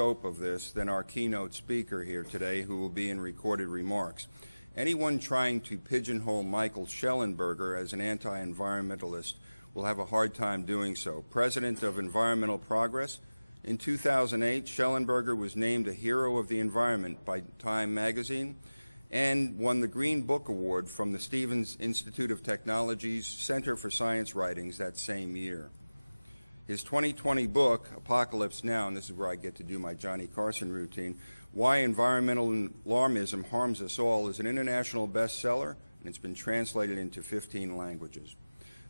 scope of this than our keynote speaker here today, who will be recorded remarks. Anyone trying to pigeonhole Michael Shellenberger as an anti-environmentalist will have a hard time doing so. President of Environmental Progress, in 2008, Shellenberger was named the Hero of the Environment by Time magazine and won the Green Book Award from the Stevens Institute of Technology's Center for Science Writing that same year. His 2020 book, Apocalypse Now, this is where I get to do my Johnny Carson routine, Why Environmental Alarmism Harms Us All, is an international bestseller. It's been translated into 15 languages.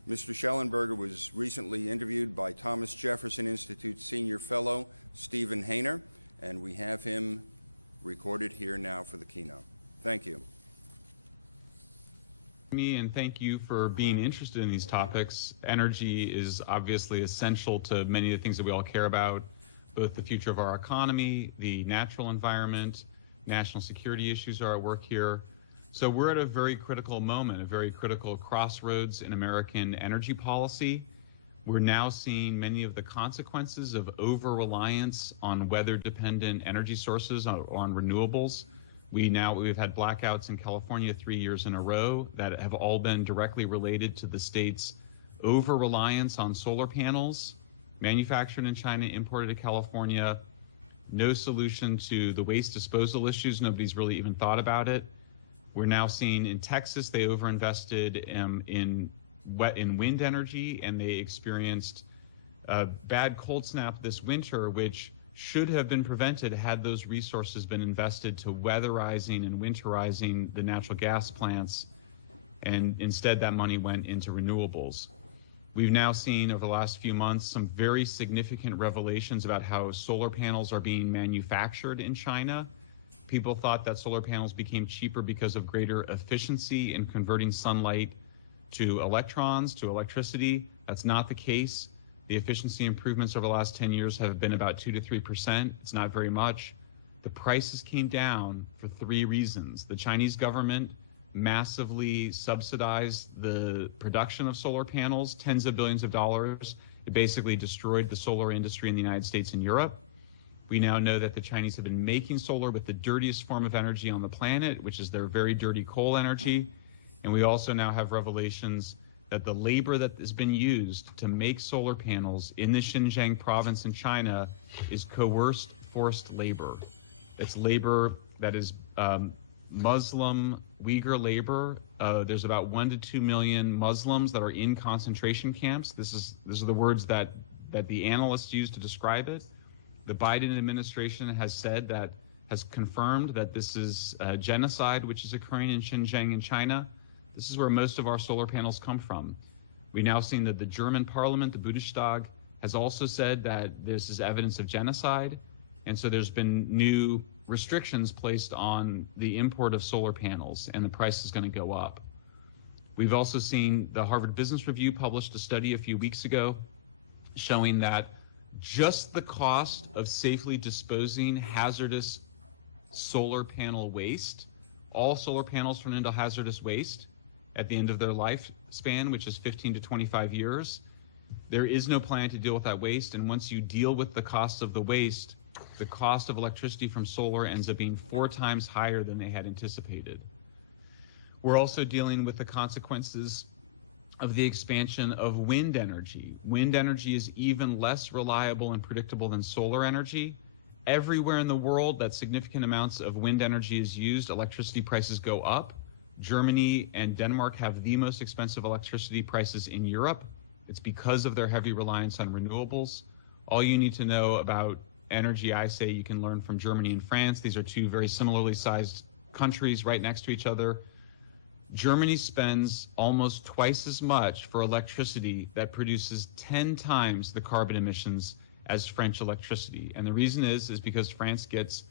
Mr. Shellenberger was recently interviewed by Thomas Jefferson Institute Senior Fellow Stephen Hinger, and we have him reporting here now for the keynote. Thank you. And thank you for being interested in these topics. Energy is obviously essential to many of the things that we all care about, both the future of our economy, the natural environment, national security issues are at work here. So we're at a very critical moment, a very critical crossroads in American energy policy. We're now seeing many of the consequences of over-reliance on weather-dependent energy sources, on renewables. We've had blackouts in California 3 years in a row that have all been directly related to the state's over-reliance on solar panels, manufactured in China, imported to California. No solution to the waste disposal issues. Nobody's really even thought about it. We're now seeing in Texas, they overinvested in wind energy, and they experienced a bad cold snap this winter, which should have been prevented had those resources been invested to weatherizing and winterizing the natural gas plants, and instead that money went into renewables. We've now seen over the last few months some very significant revelations about how solar panels are being manufactured in China. People thought that solar panels became cheaper because of greater efficiency in converting sunlight to electrons, to electricity. That's not the case. The efficiency improvements over the last 10 years have been about 2 to 3%. It's not very much. The prices came down for 3 reasons. The Chinese government massively subsidized the production of solar panels, tens of billions of dollars. It basically destroyed the solar industry in the United States and Europe. We now know that the Chinese have been making solar with the dirtiest form of energy on the planet, which is their very dirty coal energy. And we also now have revelations that the labor that has been used to make solar panels in the Xinjiang province in China is coerced forced labor. It's labor that is Muslim Uyghur labor. There's about 1 to 2 million Muslims that are in concentration camps. These are the words that the analysts use to describe it. The Biden administration has confirmed that this is genocide, which is occurring in Xinjiang in China. This is where most of our solar panels come from. We've now seen that the German parliament, the Bundestag, has also said that this is evidence of genocide. And so there's been new restrictions placed on the import of solar panels, and the price is going to go up. We've also seen the Harvard Business Review published a study a few weeks ago showing that just the cost of safely disposing hazardous solar panel waste, all solar panels turn into hazardous waste at the end of their lifespan, which is 15 to 25 years. There is no plan to deal with that waste, and once you deal with the cost of the waste, the cost of electricity from solar ends up being 4 times higher than they had anticipated. We're also dealing with the consequences of the expansion of wind energy. Wind energy is even less reliable and predictable than solar energy. Everywhere in the world that significant amounts of wind energy is used, electricity prices go up. Germany and Denmark have the most expensive electricity prices in Europe. It's because of their heavy reliance on renewables. All you need to know about energy, I say, you can learn from Germany and France. These are 2 very similarly sized countries right next to each other. Germany spends almost twice as much for electricity that produces 10 times the carbon emissions as French electricity. And the reason is because France gets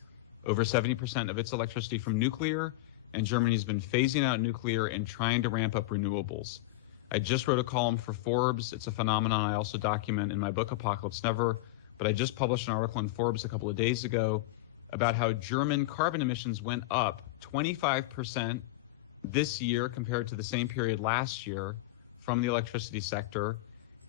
over 70% of its electricity from nuclear, and Germany's been phasing out nuclear and trying to ramp up renewables. I just wrote a column for Forbes. It's a phenomenon I also document in my book, Apocalypse Never. But I just published an article in Forbes a couple of days ago about how German carbon emissions went up 25% this year compared to the same period last year from the electricity sector.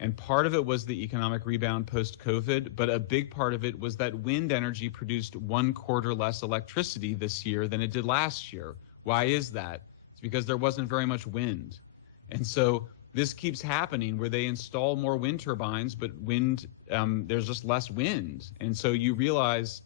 And part of it was the economic rebound post-COVID, but a big part of it was that wind energy produced 1/4 less electricity this year than it did last year. Why is that? It's because there wasn't very much wind. And so this keeps happening where they install more wind turbines, but there's just less wind. And so you realize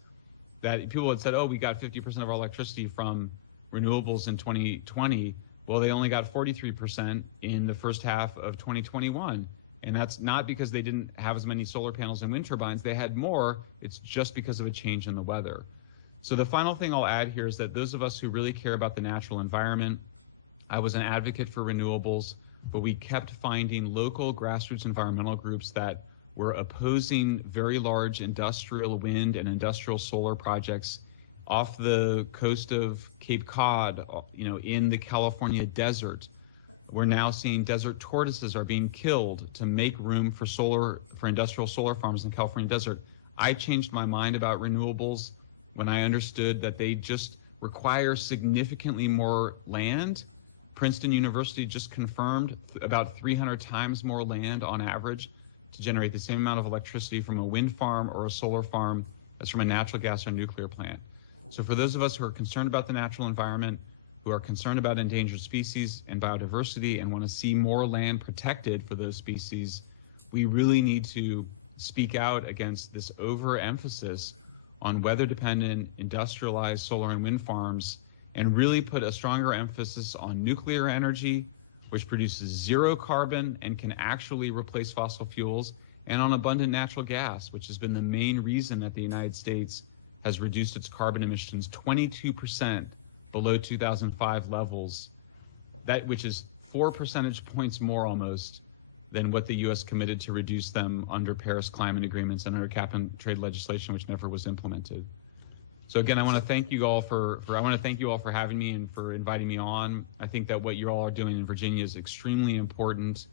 that people had said, oh, we got 50% of our electricity from renewables in 2020. Well, they only got 43% in the first half of 2021. And that's not because they didn't have as many solar panels and wind turbines. They had more. It's just because of a change in the weather. So the final thing I'll add here is that those of us who really care about the natural environment, I was an advocate for renewables, but we kept finding local grassroots environmental groups that were opposing very large industrial wind and industrial solar projects off the coast of Cape Cod, in the California desert. We're now seeing desert tortoises are being killed to make room for industrial solar farms in the California desert. I changed my mind about renewables when I understood that they just require significantly more land. Princeton University just confirmed about 300 times more land on average to generate the same amount of electricity from a wind farm or a solar farm as from a natural gas or nuclear plant. So for those of us who are concerned about the natural environment, who are concerned about endangered species and biodiversity and want to see more land protected for those species, we really need to speak out against this overemphasis on weather-dependent industrialized solar and wind farms and really put a stronger emphasis on nuclear energy, which produces zero carbon and can actually replace fossil fuels, and on abundant natural gas, which has been the main reason that the United States has reduced its carbon emissions 22% below 2005 levels, which is 4 percentage points more almost than what the U.S. committed to reduce them under Paris climate agreements and under cap and trade legislation, which never was implemented. So again, I want to thank you all for having me and for inviting me on. I think that what you all are doing in Virginia is extremely important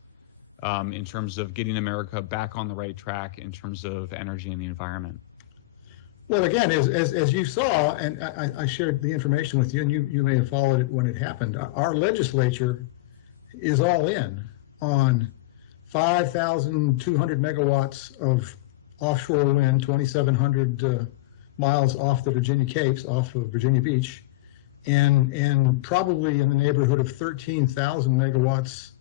in terms of getting America back on the right track in terms of energy and the environment. Well, again, as you saw, and I shared the information with you, and you may have followed it when it happened, our legislature is all in on 5,200 megawatts of offshore wind, 2,700 miles off the Virginia Capes, off of Virginia Beach, and probably in the neighborhood of 13,000 megawatts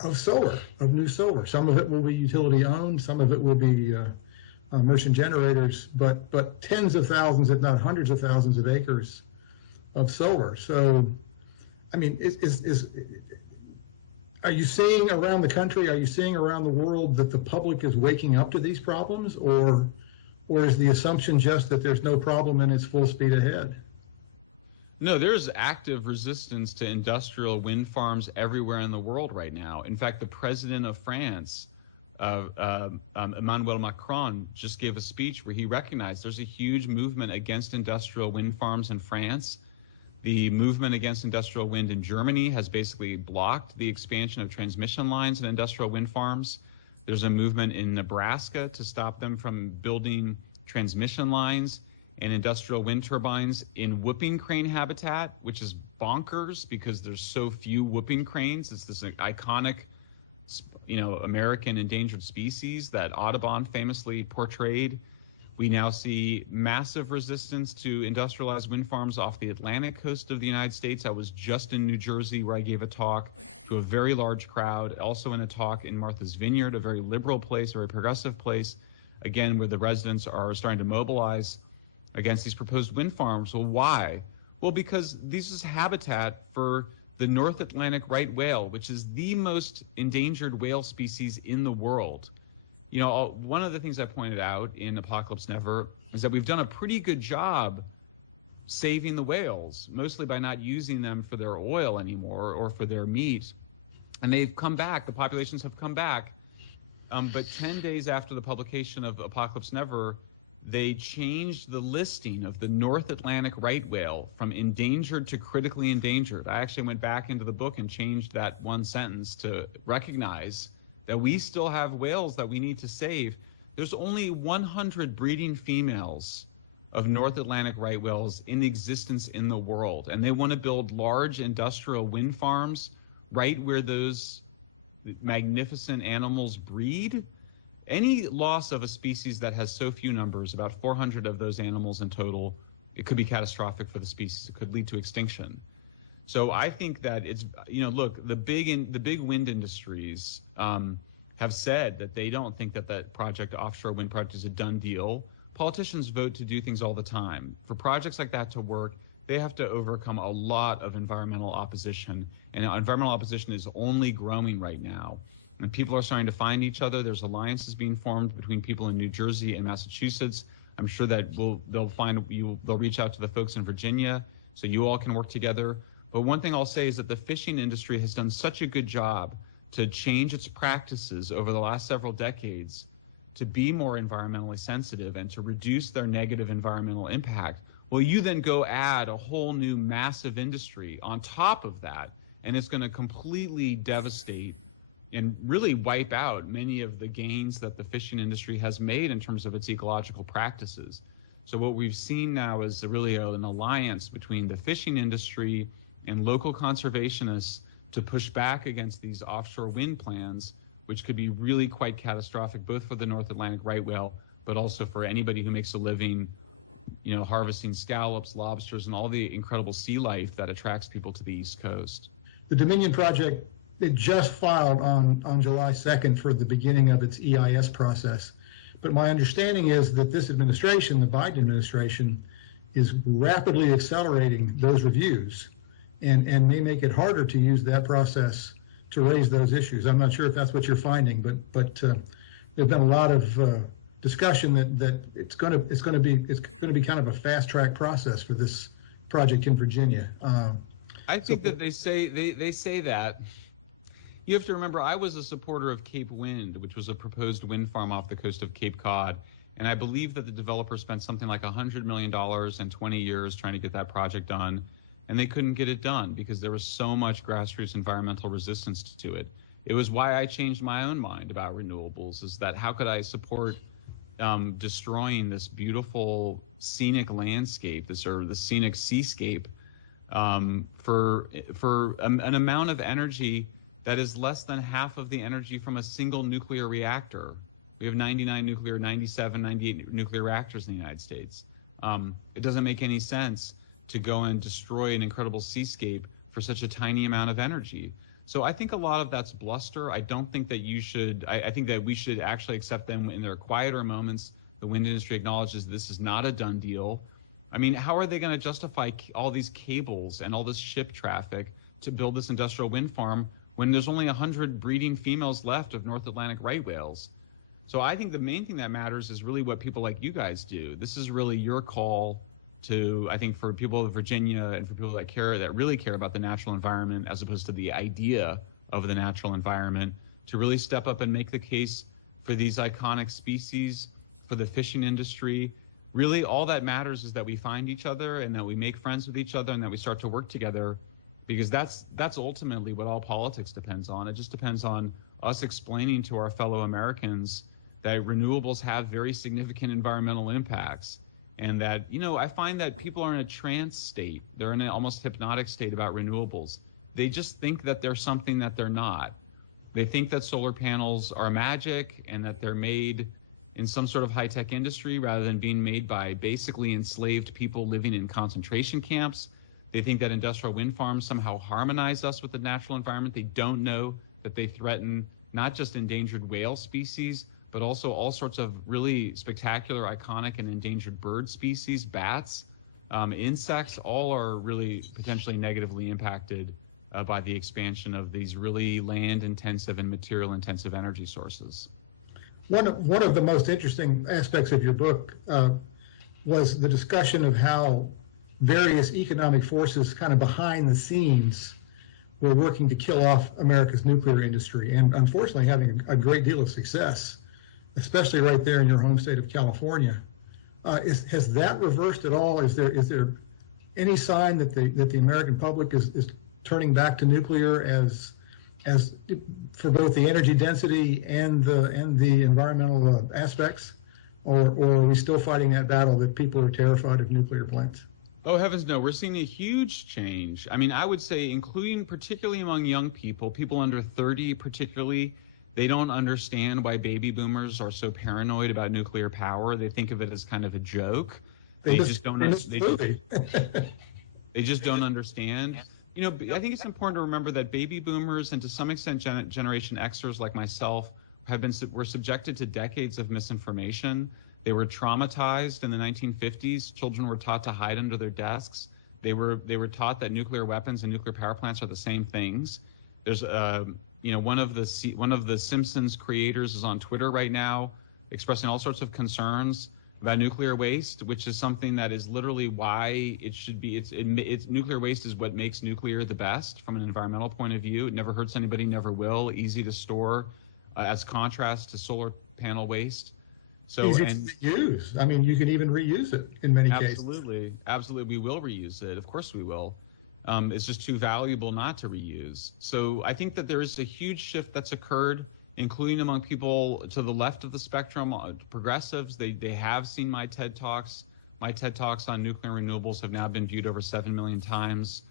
of solar, of new solar. Some of it will be utility owned, some of it will be merchant generators, but tens of thousands, if not hundreds of thousands of acres of solar. So, I mean, are you seeing around the country, are you seeing around the world that the public is waking up to these problems, or is the assumption just that there's no problem and it's full speed ahead? No, there's active resistance to industrial wind farms everywhere in the world right now. In fact, the president of France, Emmanuel Macron, just gave a speech where he recognized there's a huge movement against industrial wind farms in France. The movement against industrial wind in Germany has basically blocked the expansion of transmission lines and industrial wind farms. There's a movement in Nebraska to stop them from building transmission lines and industrial wind turbines in whooping crane habitat, which is bonkers because there's so few whooping cranes. It's this iconic, American endangered species that Audubon famously portrayed. We now see massive resistance to industrialized wind farms off the Atlantic coast of the United States. I was just in New Jersey where I gave a talk to a very large crowd, also in a talk in Martha's Vineyard, a very liberal place, a very progressive place, again, where the residents are starting to mobilize against these proposed wind farms. Well, why? Well, because this is habitat for the North Atlantic right whale, which is the most endangered whale species in the world. One of the things I pointed out in Apocalypse Never is that we've done a pretty good job saving the whales, mostly by not using them for their oil anymore or for their meat. And they've come back, the populations have come back. But 10 days after the publication of Apocalypse Never, they changed the listing of the North Atlantic right whale from endangered to critically endangered. I actually went back into the book and changed that one sentence to recognize that we still have whales that we need to save. There's only 100 breeding females of North Atlantic right whales in existence in the world, and they want to build large industrial wind farms right where those magnificent animals breed, any loss of a species that has so few numbers, about 400 of those animals in total, it could be catastrophic for the species. It could lead to extinction. So I think that it's, look, the big wind industries have said that they don't think that offshore wind project is a done deal. Politicians vote to do things all the time. For projects like that to work, they have to overcome a lot of environmental opposition, and environmental opposition is only growing right now. And people are starting to find each other. There's alliances being formed between people in New Jersey and Massachusetts. I'm sure that they'll reach out to the folks in Virginia, so you all can work together. But one thing I'll say is that the fishing industry has done such a good job to change its practices over the last several decades to be more environmentally sensitive and to reduce their negative environmental impact. Well, you then go add a whole new massive industry on top of that, and it's going to completely devastate and really wipe out many of the gains that the fishing industry has made in terms of its ecological practices. So what we've seen now is really an alliance between the fishing industry and local conservationists to push back against these offshore wind plans, which could be really quite catastrophic, both for the North Atlantic right whale, but also for anybody who makes a living, harvesting scallops, lobsters, and all the incredible sea life that attracts people to the East Coast. The Dominion project, it just filed on July 2nd for the beginning of its EIS process. But my understanding is that this administration, the Biden administration, is rapidly accelerating those reviews and may make it harder to use that process to raise those issues. I'm not sure if that's what you're finding, but there's been a lot of discussion that it's going to be kind of a fast track process for this project in Virginia. I think that they say that. You have to remember, I was a supporter of Cape Wind, which was a proposed wind farm off the coast of Cape Cod, and I believe that the developer spent something like $100 million in 20 years trying to get that project done, and they couldn't get it done because there was so much grassroots environmental resistance to it. It was why I changed my own mind about renewables, is that how could I support destroying this beautiful scenic landscape, the scenic seascape, for an amount of energy that is less than half of the energy from a single nuclear reactor. We have 97, 98 nuclear reactors in the United States. It doesn't make any sense to go and destroy an incredible seascape for such a tiny amount of energy. So I think a lot of that's bluster. I don't think that I think that we should actually accept them in their quieter moments. The wind industry acknowledges this is not a done deal. I mean, how are they going to justify all these cables and all this ship traffic to build this industrial wind farm when there's only 100 breeding females left of North Atlantic right whales? So I think the main thing that matters is really what people like you guys do. This is really your call to, I think, for people of Virginia and for people that really care about the natural environment as opposed to the idea of the natural environment, to really step up and make the case for these iconic species, for the fishing industry. Really, all that matters is that we find each other and that we make friends with each other and that we start to work together, because that's ultimately what all politics depends on. It just depends on us explaining to our fellow Americans that renewables have very significant environmental impacts, and that, I find that people are in a trance state. They're in an almost hypnotic state about renewables. They just think that they're something that they're not. They think that solar panels are magic and that they're made in some sort of high-tech industry rather than being made by basically enslaved people living in concentration camps. They think that industrial wind farms somehow harmonize us with the natural environment. They don't know that they threaten not just endangered whale species, but also all sorts of really spectacular, iconic, and endangered bird species, bats, insects. All are really potentially negatively impacted by the expansion of these really land-intensive and material-intensive energy sources. One of the most interesting aspects of your book was the discussion of how various economic forces kind of behind the scenes were working to kill off America's nuclear industry, and unfortunately having a great deal of success, especially right there in your home state of California. Has that reversed at all? Is there any sign that the American public is turning back to nuclear as for both the energy density and the environmental aspects, or are we still fighting that battle that people are terrified of nuclear plants? Oh, heavens no. We're seeing a huge change. I mean, I would say, including particularly among young people, people under 30 particularly, they don't understand why baby boomers are so paranoid about nuclear power. They think of it as kind of a joke. They They just just don't, in this they just, movie. they just don't understand. You know, I think it's important to remember that baby boomers and to some extent Generation Xers like myself were subjected to decades of misinformation. They were traumatized in the 1950s. Children were taught to hide under their desks. They were taught that nuclear weapons and nuclear power plants are the same things. There's one of the Simpsons creators is on Twitter right now expressing all sorts of concerns about nuclear waste, which is something that is literally why it should be. It's nuclear waste is what makes nuclear the best from an environmental point of view. It never hurts anybody, never will. Easy to store, as contrast to solar panel waste. So Easy to reuse. I mean, you can even reuse it in many cases. Absolutely, we will reuse it. Of course, we will. It's just too valuable not to reuse. So I think that there is a huge shift that's occurred, including among people to the left of the spectrum, progressives. They have seen my TED Talks. My TED Talks on nuclear renewables have now been viewed over 7 million times.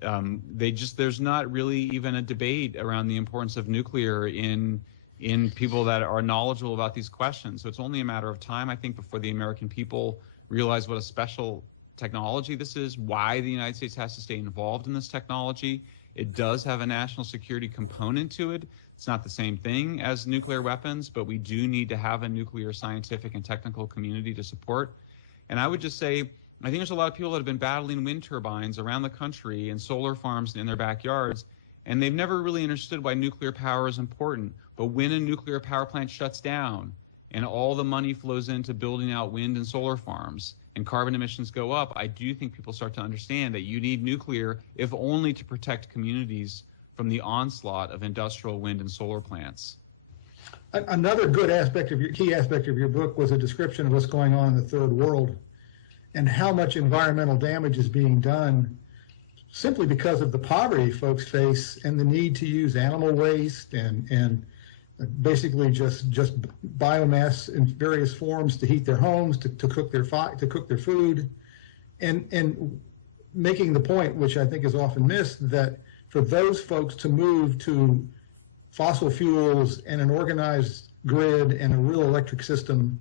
There's not really even a debate around the importance of nuclear in people that are knowledgeable about these questions. So it's only a matter of time, I think, before the American people realize what a special technology this is, why the United States has to stay involved in this technology. It does have a national security component to it. It's not the same thing as nuclear weapons, but we do need to have a nuclear scientific and technical community to support. And I would just say, I think there's a lot of people that have been battling wind turbines around the country and solar farms in their backyards, and they've never really understood why nuclear power is important. But when a nuclear power plant shuts down and all the money flows into building out wind and solar farms and carbon emissions go up, I do think people start to understand that you need nuclear, if only to protect communities from the onslaught of industrial wind and solar plants. Another good aspect of key aspect of your book was a description of what's going on in the third world and how much environmental damage is being done simply because of the poverty folks face and the need to use animal waste and basically just biomass in various forms to heat their homes, to cook their food, and making the point, which I think is often missed, that for those folks to move to fossil fuels and an organized grid and a real electric system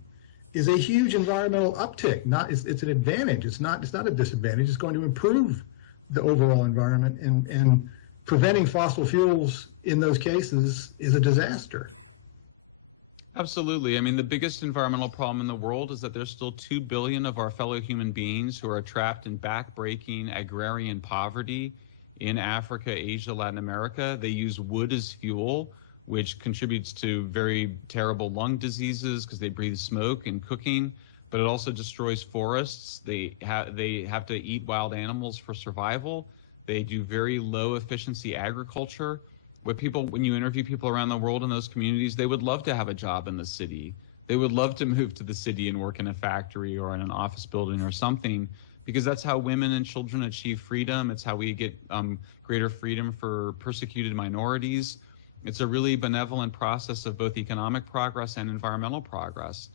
is a huge environmental uptick. It's an advantage. It's not a disadvantage. It's going to improve the overall environment, and preventing fossil fuels in those cases is a disaster. Absolutely. I mean, the biggest environmental problem in the world is that there's still 2 billion of our fellow human beings who are trapped in back-breaking agrarian poverty in Africa, Asia, Latin America. They use wood as fuel, which contributes to very terrible lung diseases because they breathe smoke in cooking, but it also destroys forests. They have to eat wild animals for survival. They do very low efficiency agriculture. When you interview people around the world in those communities, they would love to have a job in the city. They would love to move to the city and work in a factory or in an office building or something, because that's how women and children achieve freedom. It's how we get greater freedom for persecuted minorities. It's a really benevolent process of both economic progress and environmental progress.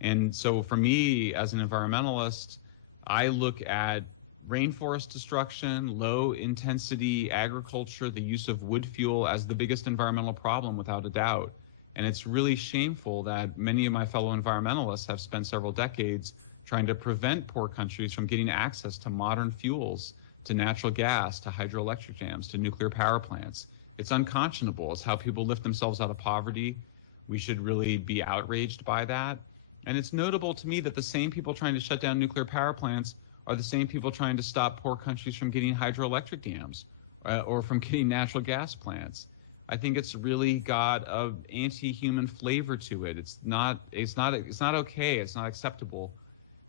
And so for me, as an environmentalist, I look at rainforest destruction, low intensity agriculture, the use of wood fuel as the biggest environmental problem without a doubt. And it's really shameful that many of my fellow environmentalists have spent several decades trying to prevent poor countries from getting access to modern fuels, to natural gas, to hydroelectric dams, to nuclear power plants. It's unconscionable. It's how people lift themselves out of poverty. We should really be outraged by that. And it's notable to me that the same people trying to shut down nuclear power plants are the same people trying to stop poor countries from getting hydroelectric dams or from getting natural gas plants. I think it's really got an anti-human flavor to it. It's not okay. It's not acceptable.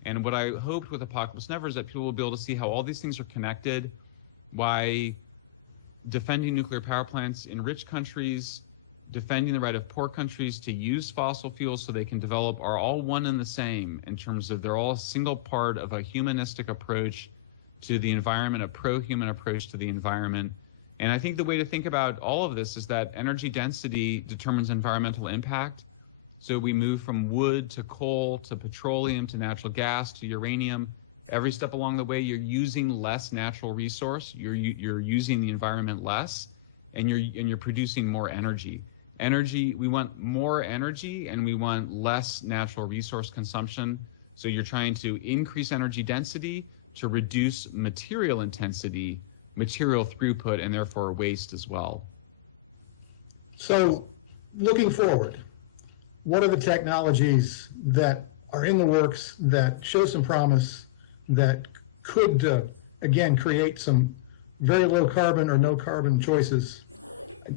And what I hoped with Apocalypse Never is that people will be able to see how all these things are connected, why defending nuclear power plants in rich countries, defending the right of poor countries to use fossil fuels so they can develop are all one and the same in terms of they're all a single part of a humanistic approach to the environment, a pro-human approach to the environment. And I think the way to think about all of this is that energy density determines environmental impact. So we move from wood to coal to petroleum to natural gas to uranium. Every step along the way, you're using less natural resource. You're using the environment less, and you're producing more energy. We want more energy, and we want less natural resource consumption. So you're trying to increase energy density to reduce material intensity, material throughput, and therefore waste as well. So looking forward, what are the technologies that are in the works that show some promise that could, again, create some very low carbon or no carbon choices?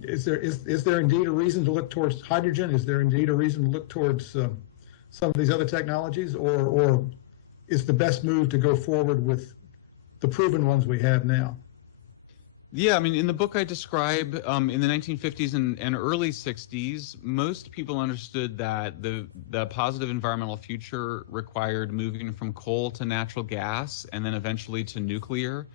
Is there indeed a reason to look towards hydrogen? Is there indeed a reason to look towards some of these other technologies, or is the best move to go forward with the proven ones we have now? Yeah, I mean, in the book I describe, in the 1950s and early 60s, most people understood that the positive environmental future required moving from coal to natural gas and then eventually to nuclear.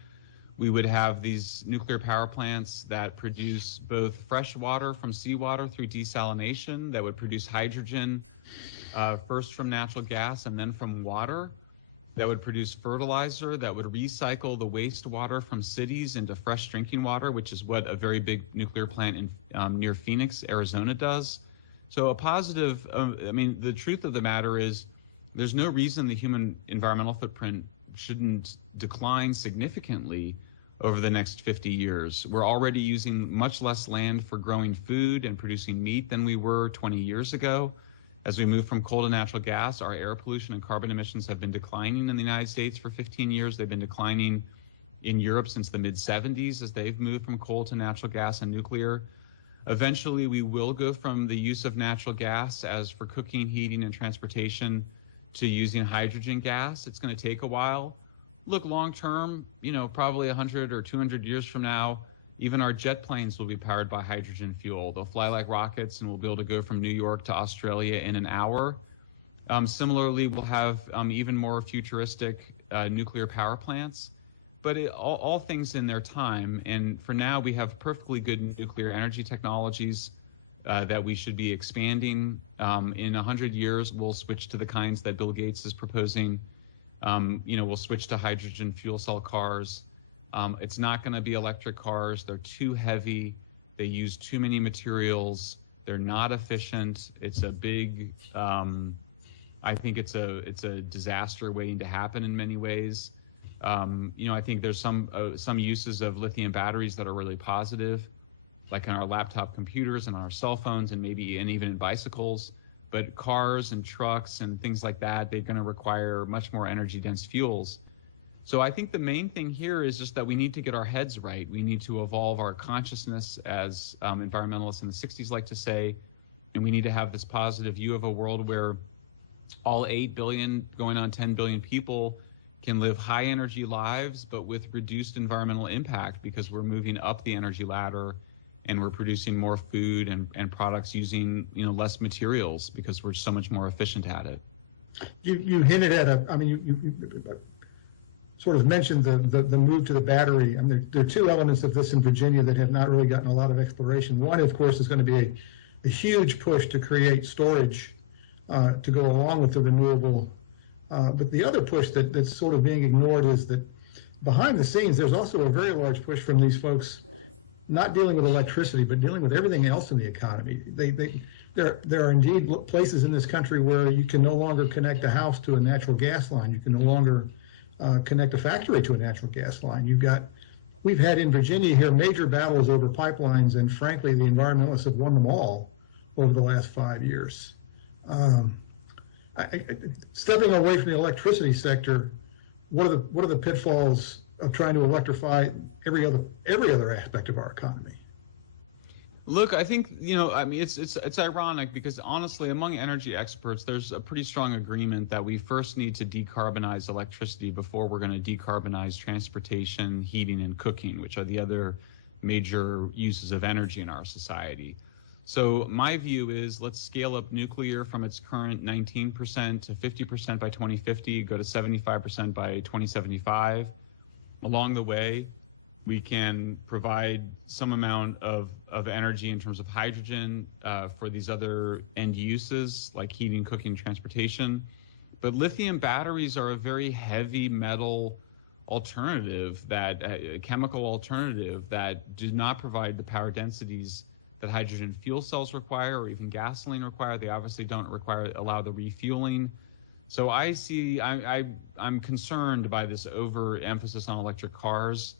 We would have these nuclear power plants that produce both fresh water from seawater through desalination, that would produce hydrogen, first from natural gas and then from water, that would produce fertilizer, that would recycle the wastewater from cities into fresh drinking water, which is what a very big nuclear plant in near Phoenix, Arizona does. So a positive, I mean, the truth of the matter is there's no reason the human environmental footprint shouldn't decline significantly over the next 50 years. We're already using much less land for growing food and producing meat than we were 20 years ago. As we move from coal to natural gas, our air pollution and carbon emissions have been declining in the United States for 15 years. They've been declining in Europe since the mid-70s as they've moved from coal to natural gas and nuclear. Eventually, we will go from the use of natural gas as for cooking, heating, and transportation to using hydrogen gas. It's going to take a while. Look, long term, probably 100 or 200 years from now, even our jet planes will be powered by hydrogen fuel. They'll fly like rockets, and we'll be able to go from New York to Australia in an hour. Similarly, we'll have even more futuristic nuclear power plants, but all things in their time. And for now, we have perfectly good nuclear energy technologies that we should be expanding. In 100 years, we'll switch to the kinds that Bill Gates is proposing. We'll switch to hydrogen fuel cell cars. It's not going to be electric cars. They're too heavy. They use too many materials. They're not efficient. It's a big, I think it's a disaster waiting to happen in many ways. I think there's some uses of lithium batteries that are really positive, like in our laptop computers and on our cell phones and even in bicycles. But cars and trucks and things like that, they're going to require much more energy dense fuels. So I think the main thing here is just that we need to get our heads right. We need to evolve our consciousness, as environmentalists in the 60s like to say, and we need to have this positive view of a world where all 8 billion, going on 10 billion people can live high energy lives, but with reduced environmental impact because we're moving up the energy ladder and we're producing more food and products using less materials because we're so much more efficient at it. You hinted at you sort of mentioned the move to the battery. I mean, there are two elements of this in Virginia that have not really gotten a lot of exploration. One, of course, is going to be a huge push to create storage to go along with the renewable. But the other push that's sort of being ignored is that behind the scenes, there's also a very large push from these folks, not dealing with electricity, but dealing with everything else in the economy. There are indeed places in this country where you can no longer connect a house to a natural gas line. You can no longer connect a factory to a natural gas line. We've had in Virginia here major battles over pipelines, and frankly, the environmentalists have won them all over the last 5 years. Stepping away from the electricity sector, what are the pitfalls of trying to electrify every other aspect of our economy? Look, I think, it's ironic because honestly, among energy experts, there's a pretty strong agreement that we first need to decarbonize electricity before we're going to decarbonize transportation, heating, and cooking, which are the other major uses of energy in our society. So my view is let's scale up nuclear from its current 19% to 50% by 2050, go to 75% by 2075. Along the way, we can provide some amount of energy in terms of hydrogen for these other end uses like heating, cooking, transportation. But lithium batteries are a very heavy metal alternative, that chemical alternative that do not provide the power densities that hydrogen fuel cells require, or even gasoline require. They obviously don't allow the refueling. So I'm concerned by this overemphasis on electric cars.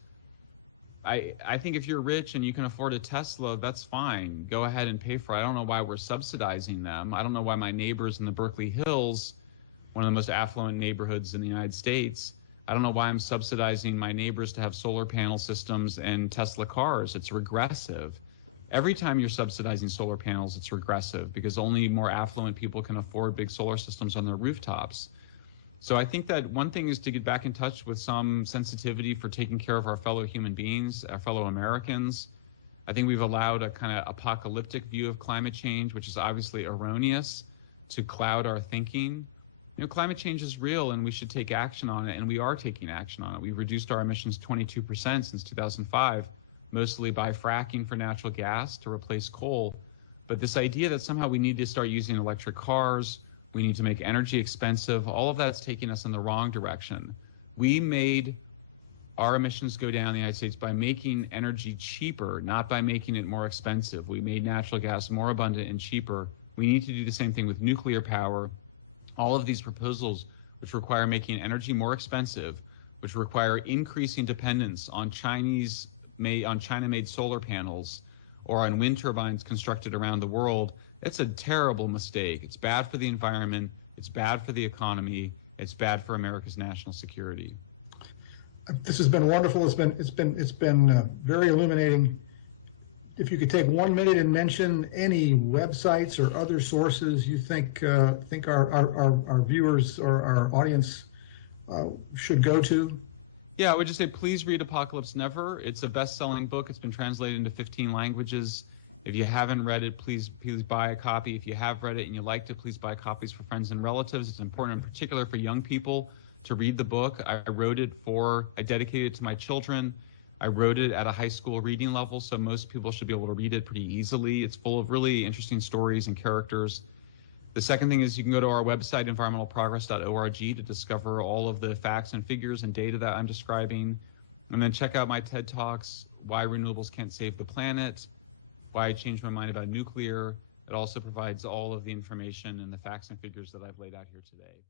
I think if you're rich and you can afford a Tesla, that's fine. Go ahead and pay for it. I don't know why we're subsidizing them. I don't know why my neighbors in the Berkeley Hills, one of the most affluent neighborhoods in the United States, I don't know why I'm subsidizing my neighbors to have solar panel systems and Tesla cars. It's regressive. Every time you're subsidizing solar panels, it's regressive, because only more affluent people can afford big solar systems on their rooftops. So I think that one thing is to get back in touch with some sensitivity for taking care of our fellow human beings, our fellow Americans. I think we've allowed a kind of apocalyptic view of climate change, which is obviously erroneous, to cloud our thinking. Climate change is real, and we should take action on it, and we are taking action on it. We've reduced our emissions 22% since 2005, mostly by fracking for natural gas to replace coal. But this idea that somehow we need to start using electric cars, we need to make energy expensive, all of that's taking us in the wrong direction. We made our emissions go down in the United States by making energy cheaper, not by making it more expensive. We made natural gas more abundant and cheaper. We need to do the same thing with nuclear power. All of these proposals, which require making energy more expensive, which require increasing dependence on China-made solar panels or on wind turbines constructed around the world, it's a terrible mistake. It's bad for the environment. It's bad for the economy. It's bad for America's national security. This has been wonderful. It's been very illuminating. If you could take 1 minute and mention any websites or other sources you think our viewers or our audience should go to. Yeah, I would just say please read Apocalypse Never. It's a best-selling book. It's been translated into 15 languages. If you haven't read it, please buy a copy. If you have read it and you liked it, please buy copies for friends and relatives. It's important in particular for young people to read the book. I dedicated it to my children. I wrote it at a high school reading level, so most people should be able to read it pretty easily. It's full of really interesting stories and characters. The second thing is you can go to our website, environmentalprogress.org, to discover all of the facts and figures and data that I'm describing. And then check out my TED Talks, Why Renewables Can't Save the Planet, Why I Changed My Mind About Nuclear. It also provides all of the information and the facts and figures that I've laid out here today.